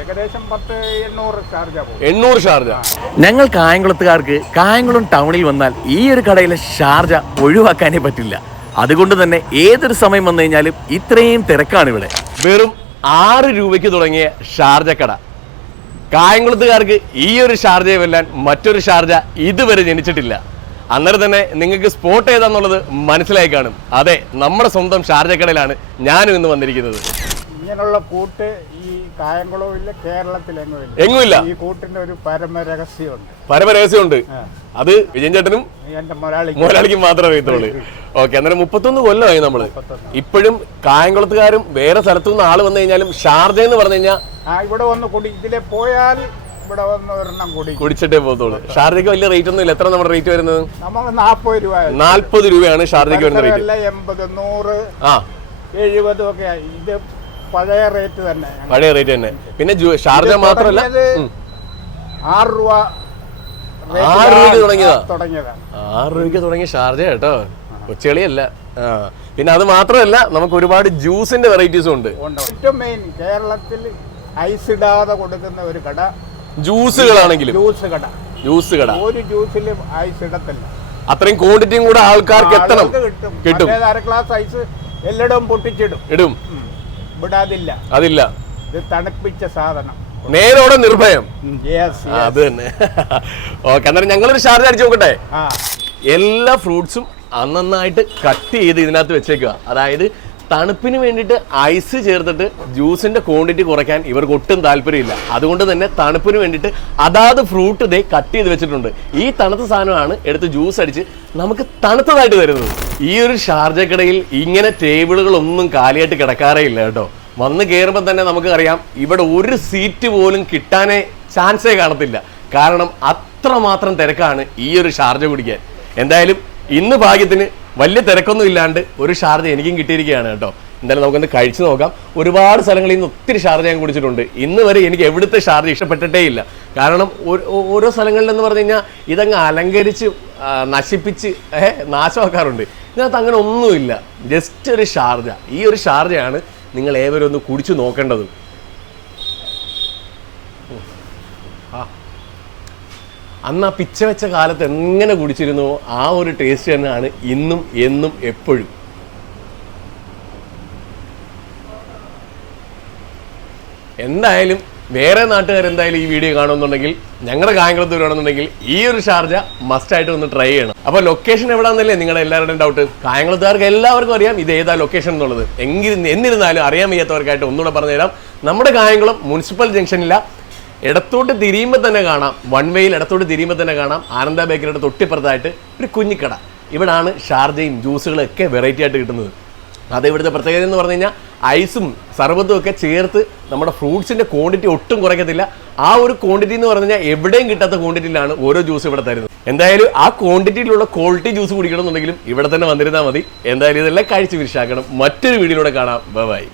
ഏകദേശം പത്ത് എണ്ണൂറ് ചാർജാ പോകും എണ്ണൂറ് ഷാർജ ഞങ്ങൾ കായംകുളത്തുകാർക്ക് കായംകുളം ടൗണിൽ വന്നാൽ ഈ ഒരു കടയിലെ ഷാർജ ഒഴിവാക്കാനേ പറ്റില്ല. അതുകൊണ്ട് തന്നെ ഏതൊരു സമയം വന്നു കഴിഞ്ഞാലും ഇത്രയും തിരക്കാണ് ഇവിടെ. വെറും ആറ് രൂപയ്ക്ക് തുടങ്ങിയ ഷാർജ കട. കായംകുളത്തുകാർക്ക് ഈ ഒരു ഷാർജയെ വെല്ലാൻ മറ്റൊരു ഷാർജ ഇതുവരെ ജനിച്ചിട്ടില്ല. അന്നേരം തന്നെ നിങ്ങൾക്ക് സ്പോട്ട് ഏതാന്നുള്ളത് മനസ്സിലായി കാണും. അതെ നമ്മുടെ സ്വന്തം ഷാർജക്കടയിലാണ് ഞാനും ഇന്ന് വന്നിരിക്കുന്നത്. ഇങ്ങനെയുള്ള കൂട്ട് ഈ കായംകുളവും ഇല്ല കേരളത്തിലെങ്ങും ഇല്ല. എങ്ങുമില്ല ഈ കൂട്ടിന്റെ ഒരു പരമരഹസ്യമുണ്ട്. പരമരഹസ്യമുണ്ട്. അത് വിജയൻ ചേട്ടനും എന്റെ മുതലാളി മാത്രമേ അറിയത്തുള്ളൂ. ഓക്കെ അന്നേരം മുപ്പത്തൊന്ന് കൊല്ലമായി നമ്മൾ. ഇപ്പോഴും കായംകുളത്തുകാരും വേറെ സ്ഥലത്തു നിന്ന് ആൾ വന്നു കഴിഞ്ഞാലും ഷാർജ എന്ന് പറഞ്ഞു കഴിഞ്ഞാൽ ഇവിടെ വന്ന് കുടി. ഇതിലെ പോയാൽ ഇവിടെ വന്ന് ഒരെണ്ണം കുടി. കുടിച്ചിട്ടേ പോകത്തുള്ളൂ. ഷാർജയ്ക്ക് വലിയ റേറ്റ് ഒന്നും ഇല്ല. എത്ര നമ്മുടെ റേറ്റ് വരുന്നത്? നമുക്ക് നാൽപ്പത് രൂപ നാല്പത് രൂപയാണ് ഷാർജയ്ക്ക് വരുന്ന റേറ്റ് എൺപത് നൂറ് ആ. എഴുപതും ഒക്കെ ഇത് പഴയ റേറ്റ് തന്നെ. പഴയ റേറ്റ് തന്നെ. പിന്നെ ഷാർജ മാത്രമല്ല. ആറ് രൂപ ആറ് രൂപയ്ക്ക് തുടങ്ങിയതാ? തുടങ്ങിയതാണ് ആറ് രൂപയ്ക്ക് തുടങ്ങിയ ഷാർജ കേട്ടോ. കൊച്ചുകളിയല്ല. പിന്നെ അത് മാത്രമല്ല നമുക്ക് ഒരുപാട് ജ്യൂസിന്റെ വെറൈറ്റീസും ഉണ്ട്. ഏറ്റവും മെയിൻ കേരളത്തിൽ ഐസ് ഇടാതെ കൊടുക്കുന്ന ഒരു കട ജ്യൂസുകളാണെങ്കിലും. ജ്യൂസ് കട. ജ്യൂസ് കട. ഒരു ജ്യൂസിലും ഐസ് ഇടത്തില്ല. അത്രയും ക്വാണ്ടിറ്റിയും കൂടെ ആൾക്കാർക്ക് എത്തണം. കിട്ടും. അര ഗ്ലാസ് ഐസ് എല്ലായിടവും പൊട്ടിച്ചിടും. ഇടും. വിടാതില്ല അതില്ല. ഇത് തണുപ്പിച്ച സാധനം. നേരോടെ നിർഭയം. അത് തന്നെ. ഓക്കെ അന്നേരം ഞങ്ങളൊരു ഷാർജ് അടിച്ചു നോക്കട്ടെ? എല്ലാ ഫ്രൂട്ട്സും അന്നന്നായിട്ട് കട്ട് ചെയ്ത് ഇതിനകത്ത് വെച്ചേക്കുക അതായത് തണുപ്പിന് വേണ്ടിയിട്ട് ഐസ് ചേർത്തിട്ട് ജ്യൂസിന്റെ ക്വാണ്ടിറ്റി കുറയ്ക്കാൻ ഇവർക്ക് ഒട്ടും താല്പര്യമില്ല. അതുകൊണ്ട് തന്നെ തണുപ്പിന് വേണ്ടിയിട്ട് അതാത് ഫ്രൂട്ട് ഇതേ കട്ട് ചെയ്ത് വെച്ചിട്ടുണ്ട്. ഈ തണുത്ത സാധനമാണ് എടുത്ത് ജ്യൂസ് അടിച്ച് നമുക്ക് തണുത്തതായിട്ട് തരുന്നത്. ഈ ഒരു ഷാർജക്കടയിൽ ഇങ്ങനെ ടേബിളുകളൊന്നും കാലിയായിട്ട് കിടക്കാറേ ഇല്ല കേട്ടോ. വന്ന് കയറുമ്പോൾ തന്നെ നമുക്കറിയാം ഇവിടെ ഒരു സീറ്റ് പോലും കിട്ടാനേ ചാൻസേ കാണത്തില്ല. കാരണം അത്രമാത്രം തിരക്കാണ് ഈ ഒരു ഷാർജ പിടിക്കാൻ എന്തായാലും ഇന്ന് ഭാഗ്യത്തിന് വലിയ തിരക്കൊന്നും ഇല്ലാണ്ട് ഒരു ഷാർജ എനിക്കും കിട്ടിയിരിക്കുകയാണ് കേട്ടോ. എന്തായാലും നമുക്കൊന്ന് കഴിച്ചു നോക്കാം. ഒരുപാട് സ്ഥലങ്ങളിൽ നിന്ന് ഒത്തിരി ഷാർജ ഞാൻ കുടിച്ചിട്ടുണ്ട്. ഇന്ന് വരെ എനിക്ക് എവിടുത്തെ ഷാർജ ഇഷ്ടപ്പെട്ടിട്ടേ ഇല്ല. കാരണം ഓരോ സ്ഥലങ്ങളിലെന്ന് പറഞ്ഞു കഴിഞ്ഞാൽ ഇതങ്ങ് അലങ്കരിച്ച് ആ, നശിപ്പിച്ച് ഏഹ് നാശമാക്കാറുണ്ട്. ഇതിനകത്ത് അങ്ങനെ ഒന്നുമില്ല. ജസ്റ്റ് ഒരു ഷാർജ. ഈ ഒരു ഷാർജയാണ് നിങ്ങൾ ഏവരും ഒന്ന് കുടിച്ചു നോക്കേണ്ടത്. അന്ന് ആ പിച്ച വെച്ച കാലത്ത് എങ്ങനെ കുടിച്ചിരുന്നോ? ആ ഒരു ടേസ്റ്റ് തന്നെയാണ് ഇന്നും എന്നും എപ്പോഴും. എന്തായാലും വേറെ നാട്ടുകാർ എന്തായാലും ഈ വീഡിയോ കാണുന്നുണ്ടെങ്കിൽ ഞങ്ങളുടെ കായംകുളത്ത് വരുവാണെന്നുണ്ടെങ്കിൽ ഈ ഒരു ഷാർജ മസ്റ്റായിട്ട് ഒന്ന് ട്രൈ ചെയ്യണം. അപ്പോൾ ലൊക്കേഷൻ എവിടെയാണെന്നല്ലേ നിങ്ങളുടെ എല്ലാവരുടെയും ഡൗട്ട് കായംകുളത്തുകാർക്ക് എല്ലാവർക്കും അറിയാം ഇത് ഏതാ ലൊക്കേഷൻ എന്നുള്ളത്. എങ്കിൽ എന്നിരുന്നാലും അറിയാൻ വയ്യാത്തവർക്കായിട്ട് ഒന്നുകൂടെ പറഞ്ഞുതരാം. നമ്മുടെ കായംകുളം മുനിസിപ്പൽ ജംഗ്ഷനില്ല ഇടത്തോട്ട് തിരിയുമ്പോൾ തന്നെ കാണാം. വൺ വേയിൽ ഇടത്തോട്ട് തിരിയുമ്പോൾ തന്നെ കാണാം. ആനന്ദ ബേക്കറിയുടെ തൊട്ടിപ്പുറത്തായിട്ട് ഒരു കുഞ്ഞിക്കട. ഇവിടാണ് ഷാർജയും ജ്യൂസുകളും ഒക്കെ വെറൈറ്റി ആയിട്ട് കിട്ടുന്നത്. അത് ഇവിടുത്തെ പ്രത്യേകത എന്ന് പറഞ്ഞു കഴിഞ്ഞാൽ ഐസും സർബത്തും ഒക്കെ ചേർത്ത് നമ്മുടെ ഫ്രൂട്ട്സിന്റെ ക്വാണ്ടിറ്റി ഒട്ടും കുറയ്ക്കത്തില്ല. ആ ഒരു ക്വാണ്ടിറ്റി എന്ന് പറഞ്ഞു കഴിഞ്ഞാൽ എവിടെയും കിട്ടാത്ത ക്വാണ്ടിറ്റിയിലാണ് ഓരോ ജ്യൂസ് ഇവിടെ തരുന്നത്. എന്തായാലും ആ ക്വാണ്ടിറ്റിയിലുള്ള ക്വാളിറ്റി ജ്യൂസ് കുടിക്കണമെന്നുണ്ടെങ്കിലും ഇവിടെ തന്നെ വന്നിരുന്നാൽ മതി. എന്തായാലും ഇതെല്ലാം കഴിച്ച് വിരിശാക്കണം മറ്റൊരു വീഡിയോയിലൂടെ കാണാം. ബൈ